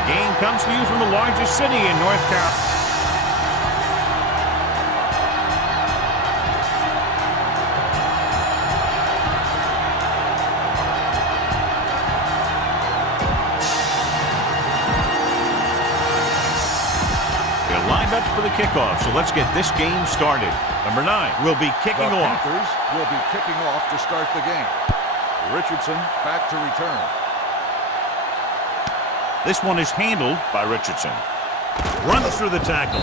The game comes to you from the largest city in North Carolina. They're lined up for the kickoff, so let's get this game started. Number 9 will be kicking off. The Panthers will be kicking off to start the game. Richardson back to return. This one is handled by Richardson. Runs through the tackle.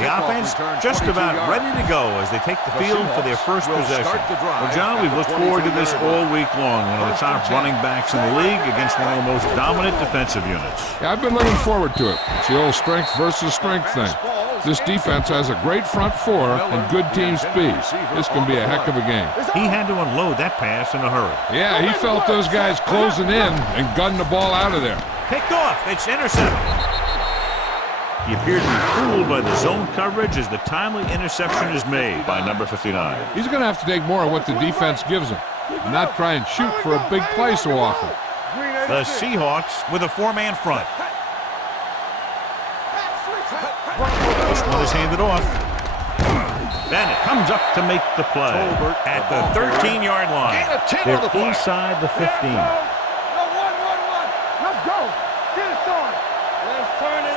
The offense just about ready to go as they take the field for their first possession. Well, John, we've looked forward to this all week long. One of the top running backs in the league against one of the most dominant defensive units. Yeah, I've been looking forward to it. It's the old strength versus strength thing. This defense has a great front four and good team speed. This can be a heck of a game. He had to unload that pass in a hurry. Yeah, he felt those guys closing in and gunned the ball out of there. Picked off. It's intercepted. He appeared to be fooled by the zone coverage as the timely interception is made by number 59. He's going to have to take more of what the defense gives him and not try and shoot for a big play so often. The Seahawks with a 4-man front. This one is handed off. Bennett comes up to make the play at the 13-yard line. They're inside the 15.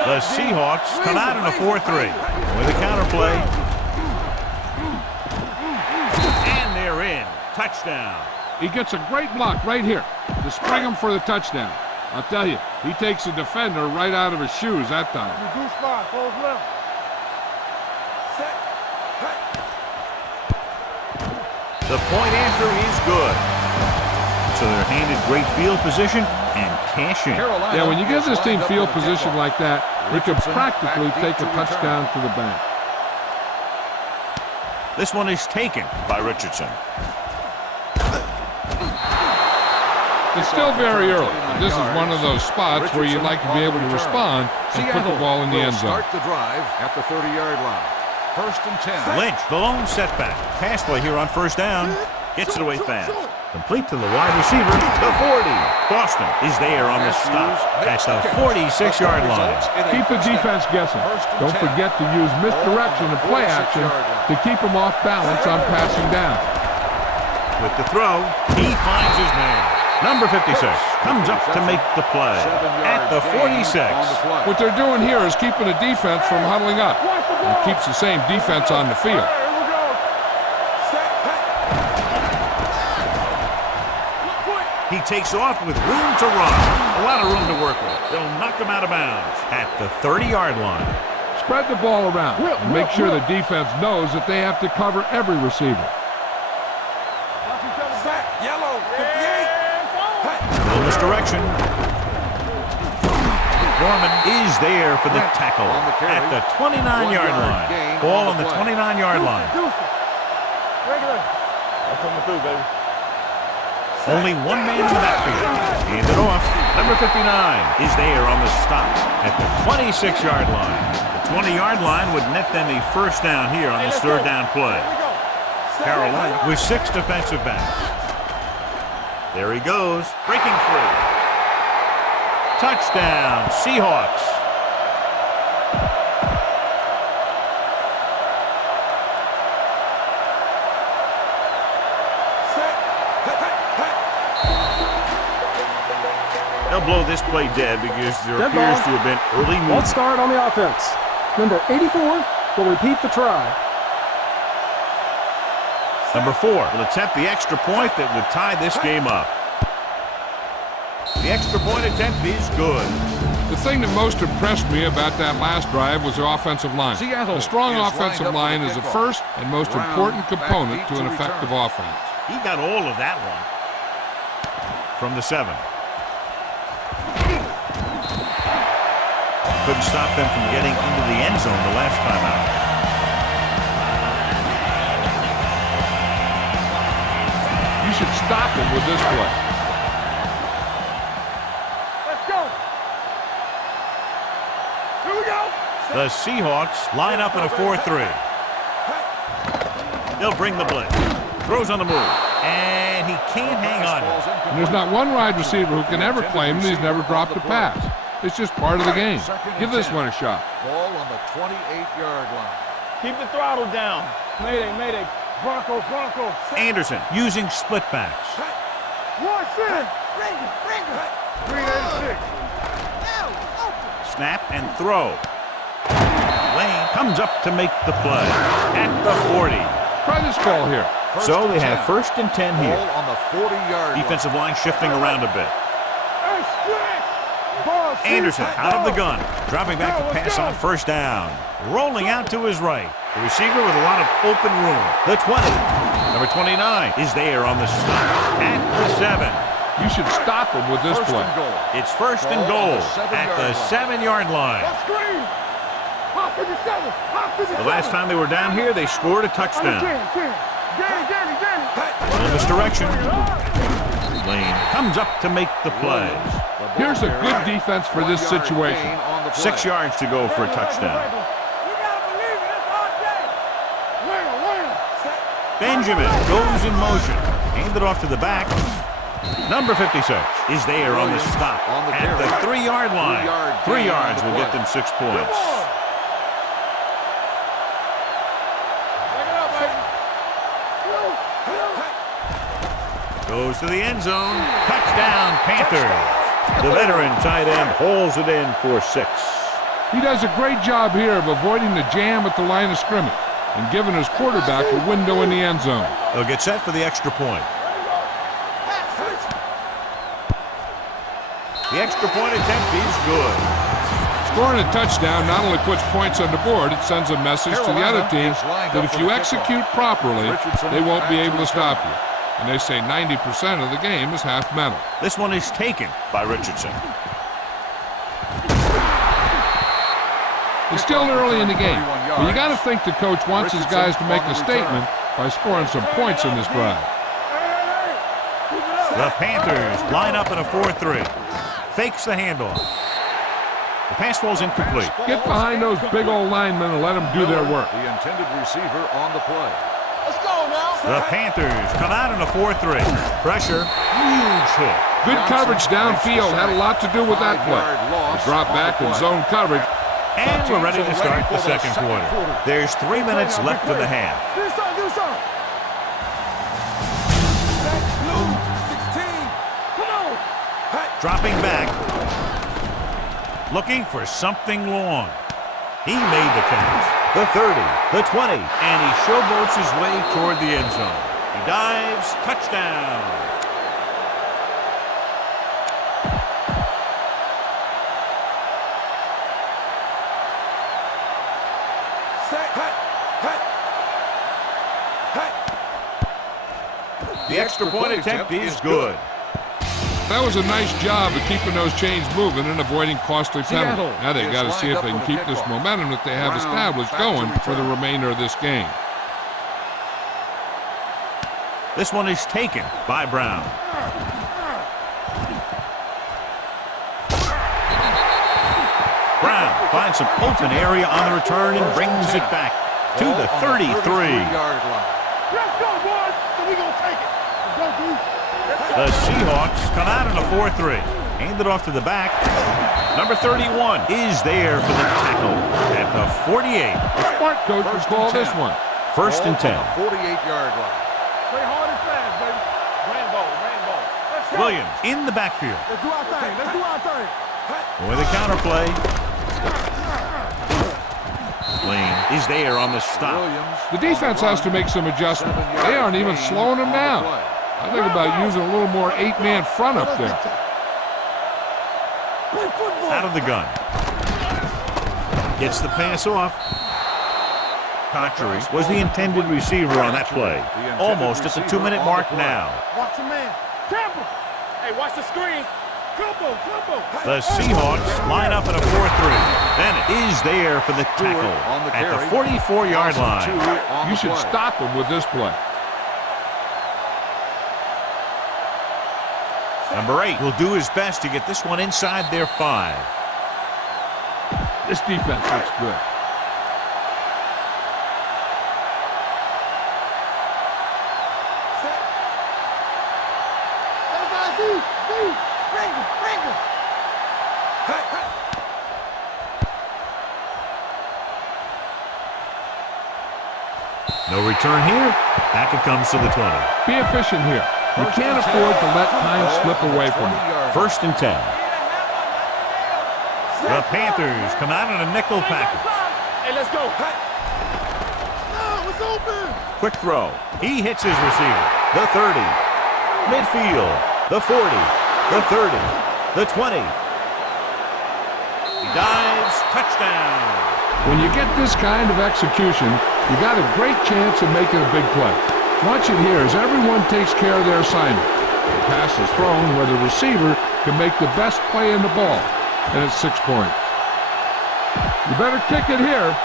The Seahawks come out in a 4-3 with a counter play. And they're in. Touchdown. He gets a great block right here to spring him for the touchdown. I'll tell you, he takes the defender right out of his shoes that time. The point after is good. So they're handed great field position and cash in. Yeah, when you give this team field position like that, you can practically take a touchdown to the bank. This one is taken by Richardson. It's still very early. This is one of those spots where you'd like to be able to respond and put the ball in the end zone. Start the drive at the 30-yard line. 1st and 10. Lynch, the lone setback. Pass play here on 1st down. Gets it away fast. Complete to the wide receiver, the 40. Boston is there on the stop at the 46-yard line. Keep the defense guessing. Don't forget to use misdirection and play action to keep them off balance on passing down. With the throw, he finds his man. Number 56 comes up to make the play at the 46. What they're doing here is keeping the defense from huddling up. It keeps the same defense on the field. He takes off with room to run. A lot of room to work with. They'll knock him out of bounds at the 30-yard line. Spread the ball around and make sure the defense knows that they have to cover every receiver. Little misdirection. Gorman is there for the tackle at the 29-yard line. Ball on the 29-yard line. Only one man in the backfield. Hand it off. Number 59 is there on the stop at the 26-yard line. The 20-yard line would net them a 1st down here on this 3rd down play. Carolina with 6 defensive backs. There he goes, breaking free. Touchdown, Seahawks. They'll blow this play dead because there appears to have been early movement. Let's start on the offense. Number 84 will repeat the try. Number 4 will attempt the extra point that would tie this game up. The extra point attempt is good. The thing that most impressed me about that last drive was the offensive line. A strong offensive line is the first and most important component to an effective offense. He got all of that one. From the 7. Couldn't stop them from getting into the end zone the last time out. You should stop him with this play. Let's go. Here we go. The Seahawks line up in a 4-3. They'll bring the blitz. Throws on the move. And he can't hang on. And there's not one wide receiver who can ever claim that he's never dropped a pass. It's just part of the game. Give this 10. one a shot. Ball on the 28-yard line. Keep the throttle down. Mayday, mayday. Bronco, Bronco. Anderson using split backs. One, six. Bring it. 386. Snap and throw. Lane comes up to make the play at the 40. Try this call here. So they have 1st and 10 here. Ball on the 40-yard line. Defensive line shifting around a bit. Anderson out of the gun. Dropping back to pass on 1st down. Rolling out to his right. The receiver with a lot of open room. The 20. Number 29 is there on the stop at the 7. You should stop him with this First play. and goal. It's 1st and Ball on goal the at the 7-yard line. The last time they were down here, they scored a touchdown. Little misdirection. Lane comes up to make the play. Here's a good defense for this situation. 6 yards to go for a touchdown. Benjamin goes in motion. Handed off to the back. Number 56 is there on the stop at the 3-yard line. 3 yards will get them 6 points. Goes to the end zone. Touchdown, Panthers. The veteran tight end holds it in for 6. He does a great job here of avoiding the jam at the line of scrimmage and giving his quarterback a window in the end zone. They'll get set for the extra point. The extra point attempt is good. Scoring a touchdown not only puts points on the board, it sends a message to the other team that if you execute properly, they won't be able to stop you. And they say 90% of the game is half mental. This one is taken by Richardson. It's still early in the game, but you got to think the coach wants his guys to make a statement by scoring some points in this drive. The Panthers line up in a 4-3. Fakes the handoff. The pass falls incomplete. Get behind those big old linemen and let them do their work. The intended receiver on the play. Let's go now. The Panthers come out in a 4-3. Pressure, huge hit. Good coverage downfield had a lot to do with that play. The drop back and zone coverage. And we're ready to start the second quarter. There's 3 minutes left in the half. Do something. Dropping back. Looking for something long. He made the catch. The 30, the 20, and he showboats his way toward the end zone. He dives, touchdown. The extra point attempt is good. That was a nice job of keeping those chains moving and avoiding costly penalties. Now they've got to see if they can keep this momentum that they have established going for the remainder of this game. This one is taken by Brown. Brown finds some open area on the return and brings it back to the 33. Let's go, boys. So we gonna take it. The Seahawks come out in a 4-3. Handed off to the back. Number 31 is there for the tackle at the 48. The smart coach would call this one. 1st and 10. 48-yard line. Play hard and fast, baby. Rainbow. Let's go. Williams in the backfield. Let's do our thing. With a counterplay. Lane is there on the stop. The defense has to make some adjustments. They aren't even slowing them down. I think about using a little more 8-man front up there. Out of the gun. Gets the pass off. Cotchery was the intended receiver on that play. Almost at the 2-minute mark now. Watch the man. Campbell. Hey, watch the screen. Combo. The Seahawks line up in a 4-3. Bennett is there for the tackle at the 44-yard line. You should stop him with this play. Number 8 will do his best to get this one inside their 5. This defense looks good. No return here. Back it comes to the 20. Be efficient here. You can't afford to let time slip away from you. 1st and 10. The Panthers come out in a nickel package. Hey, let's go. No, it's open. Quick throw. He hits his receiver. The 30. Midfield. The 40. The 30. The 20. He dives. Touchdown. When you get this kind of execution, you got a great chance of making a big play. Watch it here as everyone takes care of their assignment. The pass is thrown where the receiver can make the best play in the ball, and it's 6 points. You better kick it here.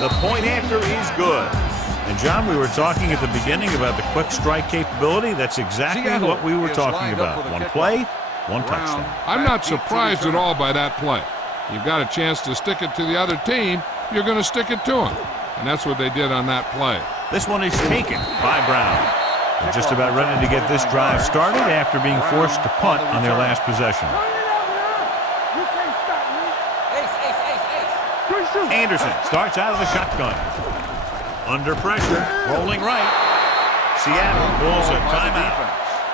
The point after is good. And, John, we were talking at the beginning about the quick strike capability. That's exactly what we were talking about. One play, one touchdown. I'm not surprised at all by that play. You've got a chance to stick it to the other team, you're going to stick it to them. And that's what they did on that play. This one is taken by Brown. They're just about ready to get this drive started after being forced to punt on their last possession. You can't stop me. Anderson starts out of the shotgun. Under pressure, rolling right. Seattle pulls a timeout.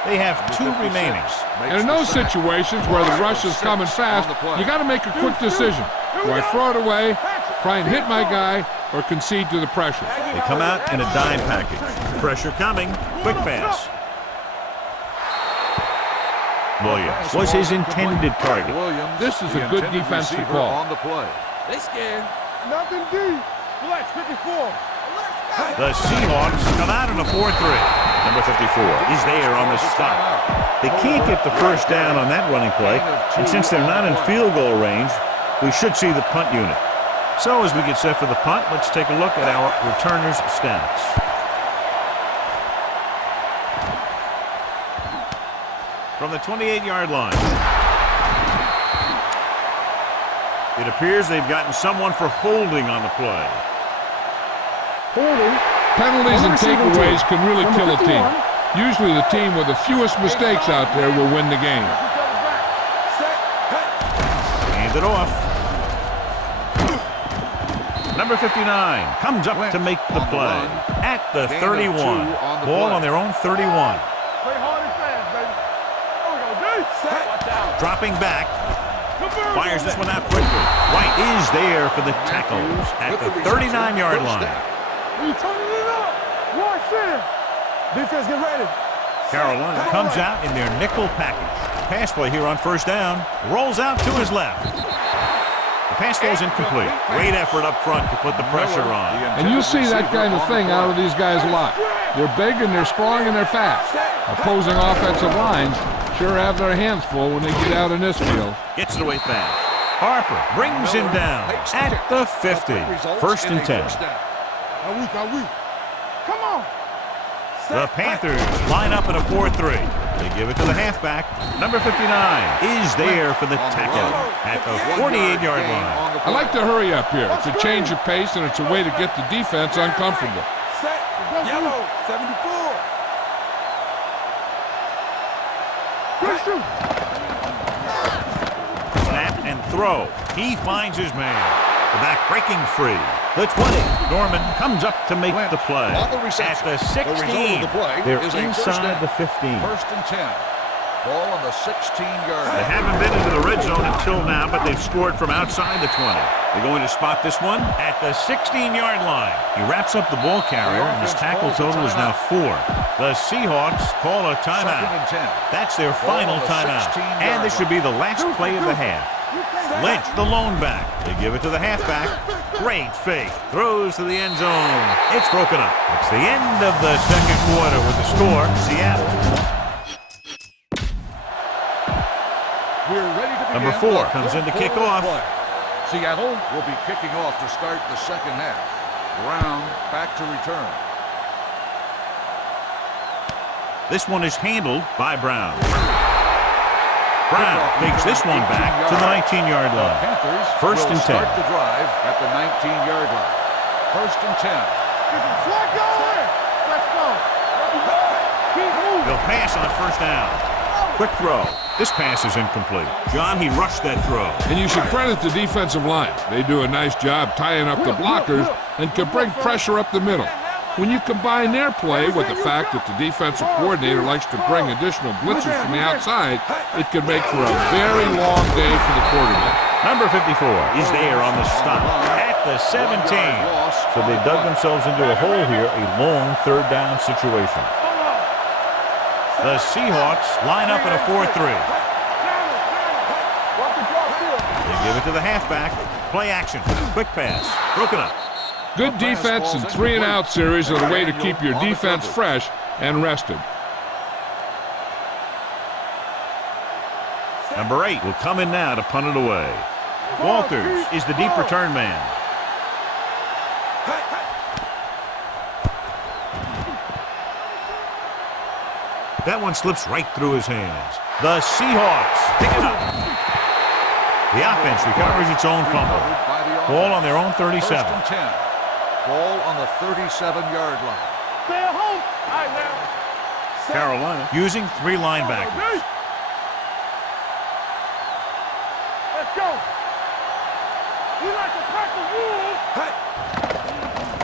They have 2 remaining. And in those situations where the rush is coming fast, you got to make a quick decision. Do I throw it away, try and hit my guy, or concede to the pressure? They come out in a dime package. Pressure coming. Quick pass. Williams was his intended target. This is a good defensive call. On the play. They scared. Nothing deep. Flex 54. The Seahawks come out in a 4-3. Number 54 is there on the stop. They can't get the first down on that running play, and since they're not in field goal range, we should see the punt unit. So as we get set for the punt, let's take a look at our returners' stats. From the 28-yard line. It appears they've gotten someone for holding on the play. Holding. Penalties and takeaways can really kill a team. Usually the team with the fewest mistakes out there will win the game. Hand it off. Number 59 comes up to make the play at the 31. Ball on their own 31. Play hard and fast, baby. Dropping back. Fires this one out quickly. White is there for the tackle at the 39-yard line. You turning it up. Watch it. Defense, get ready. Carolina comes out in their nickel package. Pass play here on 1st down. Rolls out to his left. The pass throw is incomplete. Great effort up front to put the pressure on. And you see that kind of thing out of these guys a lot. They're big and they're strong and they're fast. Opposing offensive lines sure have their hands full when they get out in this field. Gets it away fast. Harper brings him down at the 50. 1st and 10. Come on. The Panthers line up in a 4-3. They give it to the halfback. Number 59 is there for the tackle at the 48-yard line. I like to hurry up here. It's a change of pace and it's a way to get the defense uncomfortable. Yellow, 74. Snap and throw. He finds his man. The back breaking free. The 20. Norman comes up to make the play. At the 16. They're inside the 15. 1st and 10. Ball on the 16-yard line. They haven't been into the red zone until now, but they've scored from outside the 20. They're going to spot this one at the 16-yard line. He wraps up the ball carrier, and his tackle total is now 4. The Seahawks call a timeout. That's their final timeout. And this should be the last play of the half. Lynch, the lone back. They give it to the halfback. Great fake. Throws to the end zone. It's broken up. It's the end of the second quarter with the score, Seattle. We're ready to begin. Number 4 comes in to kick off. Seattle will be kicking off to start the second half. Brown back to return. This one is handled by Brown. Brown takes this one back to the 19-yard line. Panthers 1st and 10. Start the drive at the 19-yard line. 1st and 10. Let's go. Keep moving. They'll pass on 1st down. Quick throw. This pass is incomplete. John, he rushed that throw. And you should credit the defensive line. They do a nice job tying up the blockers and can bring pressure up the middle. When you combine their play with the fact that the defensive coordinator likes to bring additional blitzers from the outside, it can make for a very long day for the quarterback. Number 54 is there on the stop at the 17. So they dug themselves into a hole here, a long third down situation. The Seahawks line up in a 4-3. They give it to the halfback. Play action. Quick pass. Broken up. Good defense and 3-and-out series are the way to keep your defense fresh and rested. Number 8 will come in now to punt it away. Walters is the deep return man. That one slips right through his hands. The Seahawks pick it up. The offense recovers its own fumble. Ball on their own 37. First and 10. Ball on the 37-yard line. Stay at home. All right, now. Carolina using 3 linebackers. Let's go. We like to crack the rules.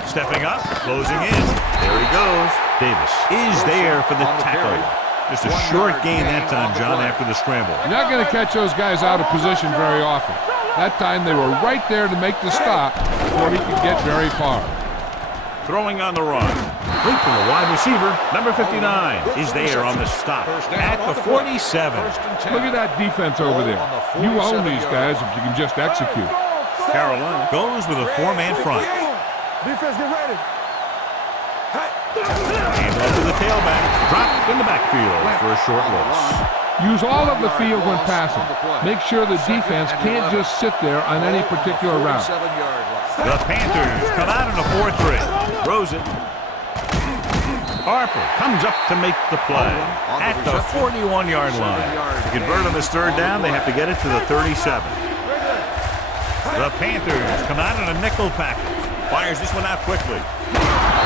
Stepping up, closing in. There he goes. Davis is there for the tackle. Just a short gain that time, John, after the scramble. You're not going to catch those guys out of position very often. That time they were right there to make the stop before he could get very far. Throwing on the run. Complete to the wide receiver. Number 59 is there on the stop at the 47. Look at that defense over there. You own these guys if you can just execute. Carolina goes with a 4-man front. Defense, get ready. And up to the tailback. Dropped in the backfield for a short loss. Use all of the field when passing. Make sure the defense can't just sit there on any particular route. The Panthers come out in a 4-3. Throws it. Harper comes up to make the play at the 41-yard line. To convert on this third down, they have to get it to the 37. The Panthers come out in a nickel package. Fires this one out quickly.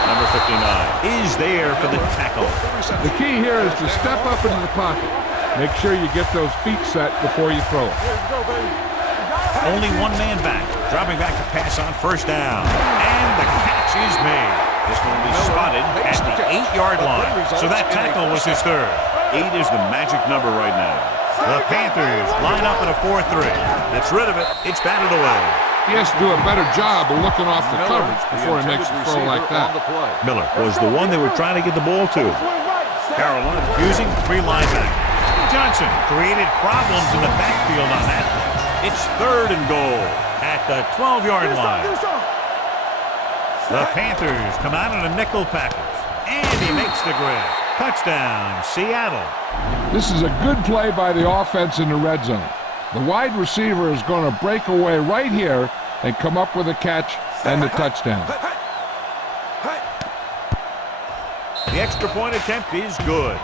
Number 59 is there for the tackle. The key here is to step up into the pocket. Make sure you get those feet set before you throw it. Only one man back. Dropping back to pass on first down. And the catch is made. This one will be spotted at the 8-yard line. So that tackle was his third. 8 is the magic number right now. The Panthers line up in a 4-3. Gets rid of it. It's batted away. He has to do a better job of looking off the coverage before he makes a throw like that. Miller was the one they were trying to get the ball to. Carolina using 3 linebackers. Johnson created problems in the backfield on that one. It's 3rd and goal at the 12-yard line. The Panthers come out in a nickel package. And he makes the grab. Touchdown, Seattle. This is a good play by the offense in the red zone. The wide receiver is going to break away right here and come up with a catch and the touchdown. The extra point attempt is good.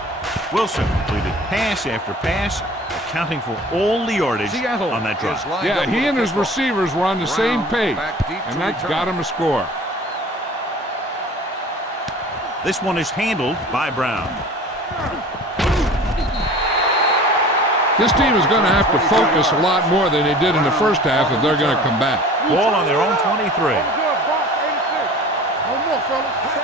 Wilson completed pass after pass, accounting for all the yardage on that drive. Yeah, he and his receivers were on the same page, and that got him a score. This one is handled by Brown. This team is going to have to focus a lot more than they did in the first half if they're going to come back. Ball on their own 23.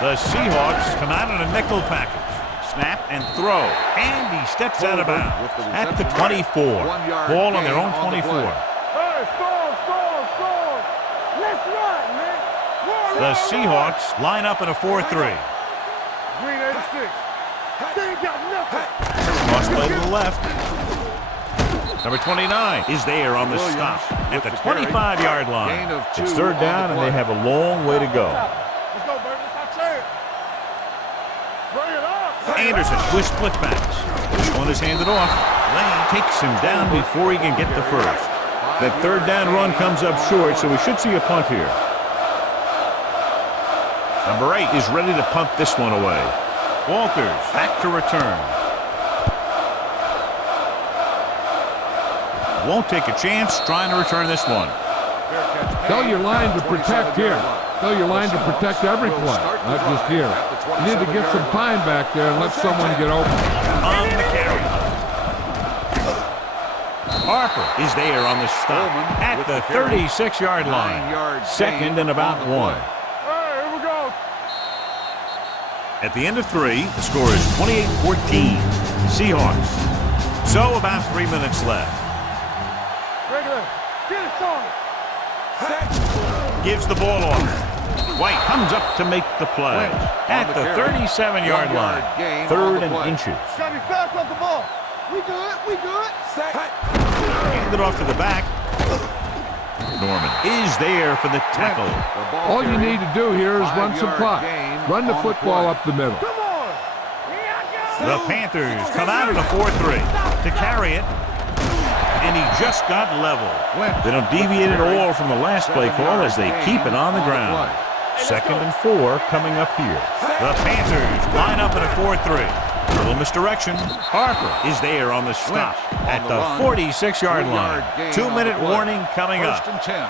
The Seahawks come out in a nickel package. Snap and throw. And he steps out of bounds at the 24. Ball on their own 24. The Seahawks line up in a 4-3. Cross play to the left. Number 29 is there on the stop at the 25-yard line. It's 3rd down, and they have a long way to go. Anderson with split backs. This one is handed off. Lane takes him down before he can get the first. That 3rd down run comes up short, so we should see a punt here. Number 8 is ready to punt this one away. Walters back to return. Won't take a chance trying to return this one. Tell your line to protect here. Tell your line to protect every play, not just here. You need to get some time back there and let someone get open. On the carry. Harper is there on the stop at the 36-yard line. Second and about 1. All right, here we go. At the end of 3, the score is 28-14. Seahawks. So about 3 minutes left. Regular. Get it started. Gives the ball off. White comes up to make the play at the 37-yard line. Third and inches. Gotta be fast off the ball. We good. We good. Hand it off to the back. Norman is there for the tackle. All you need to do here is run some clock. Run the football up the middle. Come on. The Panthers come out at a 4-3 to carry it. And he just got level. They don't deviate at all from the last play call as they keep it on the ground. Second and 4 coming up here. The Panthers line up at a 4-3. Little misdirection. Harper is there on the stop at the 46-yard line. 2-minute warning coming up. First and 10.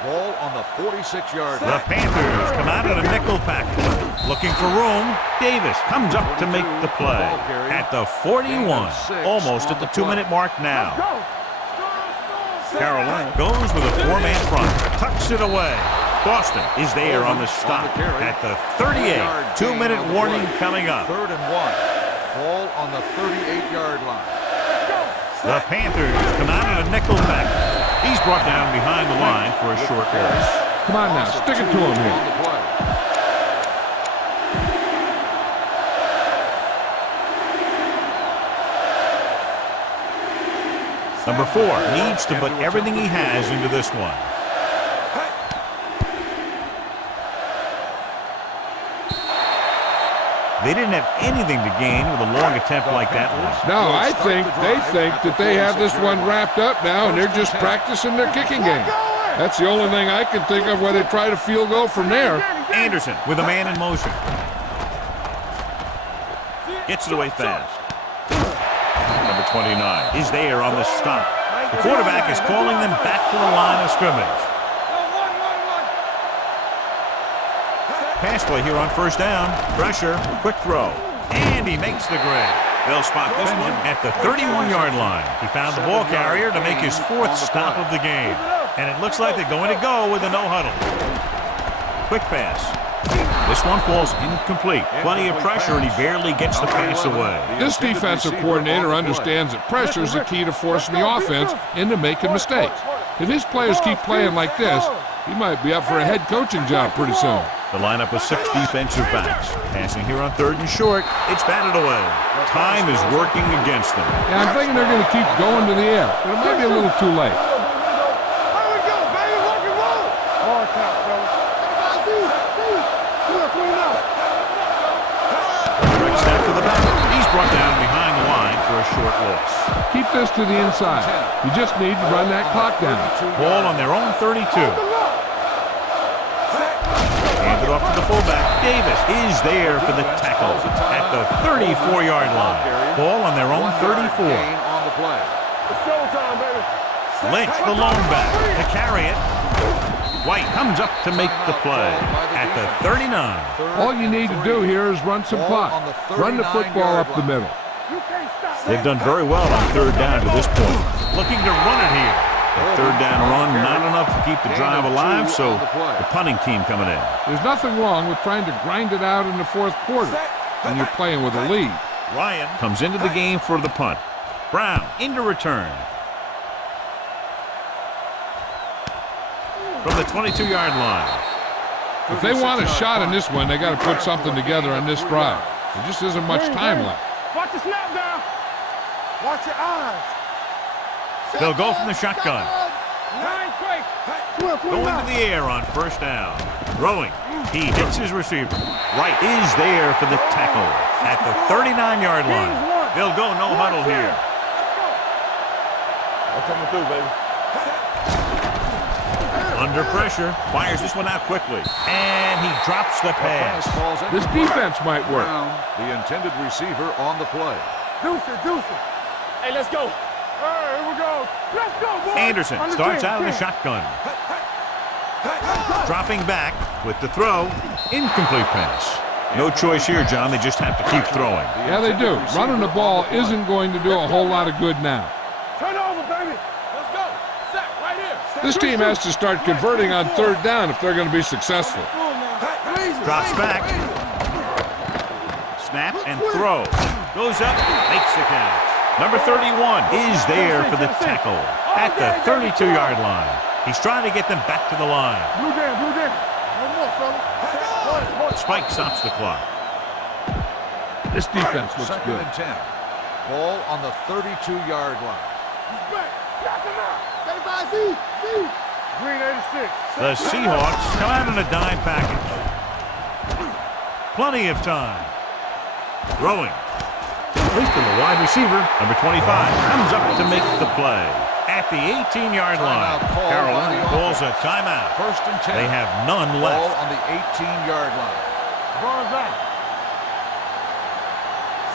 Ball on the 46-yard line. The Panthers come out at a nickel package. Looking for room. Davis comes up to make the play at the 41. Almost at the 2-minute mark now. Carolina goes with a 4-man front. Tucks it away. Boston is there on the stop at the 38. 2-minute warning coming up. Third and 1. Ball on the 38-yard line. The Panthers come out at a nickel pack. He's brought down behind the line for a short loss. Come on now, stick it to him here. Number 4 needs to put everything he has into this one. They didn't have anything to gain with a long attempt like that one. No, I think they think that they have this one wrapped up now and they're just practicing their kicking game. That's the only thing I can think of where they try to field goal from there. Anderson with a man in motion. Gets it away fast. Number 29 is there on the stop. The quarterback is calling them back to the line of scrimmage. Pass play here on first down. Pressure, quick throw. And he makes the grab. They'll spot this one at the 31-yard line. He found the ball carrier to make his 4th stop of the game. And it looks like they're going to go with a no-huddle. Quick pass. This one falls incomplete. Plenty of pressure, and he barely gets the pass away. This defensive coordinator understands that pressure is the key to forcing the offense into making mistakes. If his players keep playing like this, he might be up for a head coaching job pretty soon. The lineup with 6 defensive backs. Passing here on 3rd and short. It's batted away. Time is working against them. Yeah, I'm thinking they're going to keep going to the air, but it might be a little too late. Here we go, baby. Rock and roll. Hard count, fellas. Direct snap to the back. He's brought down behind the line for a short loss. Keep this to the inside. You just need to run that clock down. Ball on their own 32. Handed off to the fullback. Davis is there for the tackle at the 34-yard line. Ball on their own 34. It's showtime, baby. Lynch, the lone back, to carry it. White comes up to make the play at the 39. All you need to do here is run some clock. Run the football up the middle. They've done very well on 3rd down to this point. Looking to run it here. The 3rd down run, not enough to keep the drive alive, so the punting team coming in. There's nothing wrong with trying to grind it out in the 4th quarter when you're playing with a lead. Ryan comes into the game for the punt. Brown into return. From the 22-yard line. If they want a shot in this one, they got to put something together on this drive. There just isn't much time left. Watch the snap down. Watch your eyes. They'll go from the shotgun. Going to the air on first down. Throwing. He hits his receiver. Wright is there for the tackle at the 39-yard line. They'll go no huddle here. I'm coming through, baby. Under pressure. Fires this one out quickly. And he drops the pass. This defense might work. The intended receiver on the play. Deuce it. Hey, let's go. All right, here we go. Let's go, boys. Anderson starts out in the shotgun. Dropping back with the throw. Incomplete pass. No choice here, John. They just have to keep throwing. Yeah, they do. Running the ball isn't going to do a whole lot of good now. Turn over, baby. This team has to start converting on third down if they're going to be successful. Drops back. Snap and throw. Goes up, makes the catch. Number 31 is there for the tackle at the 32-yard line. He's trying to get them back to the line. Blue jam, blue jam. One more, fella. Spike stops the clock. This defense looks Second good. and 10. Ball on the 32-yard line. Green 86. The Seahawks come out in a dime package. Plenty of time. Throwing. Complete to the wide receiver. Number 25 comes up to make the play. At the 18-yard line, Carolina calls a timeout. First and 10. They have none Ball left. on the 18-yard line. Ball's out.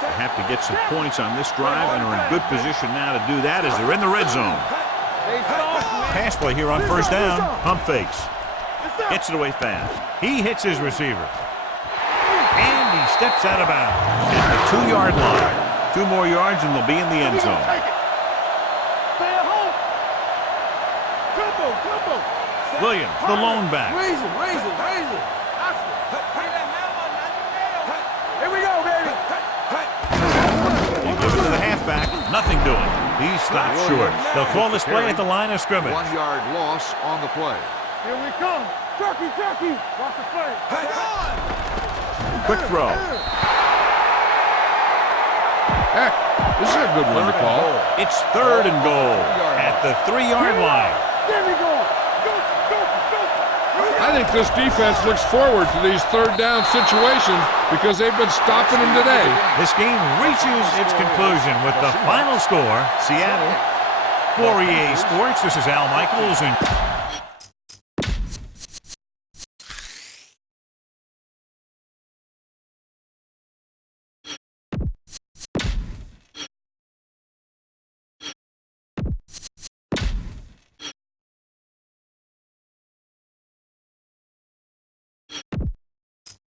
They have to get some points on this drive and are in good position now to do that as they're in the red zone. Pass play here on first down. Pump fakes. Gets it away fast. He hits his receiver. And he steps out of bounds at the 2-yard line. 2 more yards and they'll be in the end zone. Stay at home. Combo. Williams, the lone back. Raise it. Here we go, baby. He gives it to the halfback. Nothing doing. He stopped short. They'll call this play at the line of scrimmage. 1-yard loss on the play. Here we come. Turkey. Watch the play. Quick throw. Heck, this is a good one to call. It's 3rd and goal at the 3-yard line. There we go. Go. I think this defense looks forward to these third down situations because they've been stopping them today. This game reaches its conclusion with the final score. Seattle. For EA Sports, this is Al Michaels and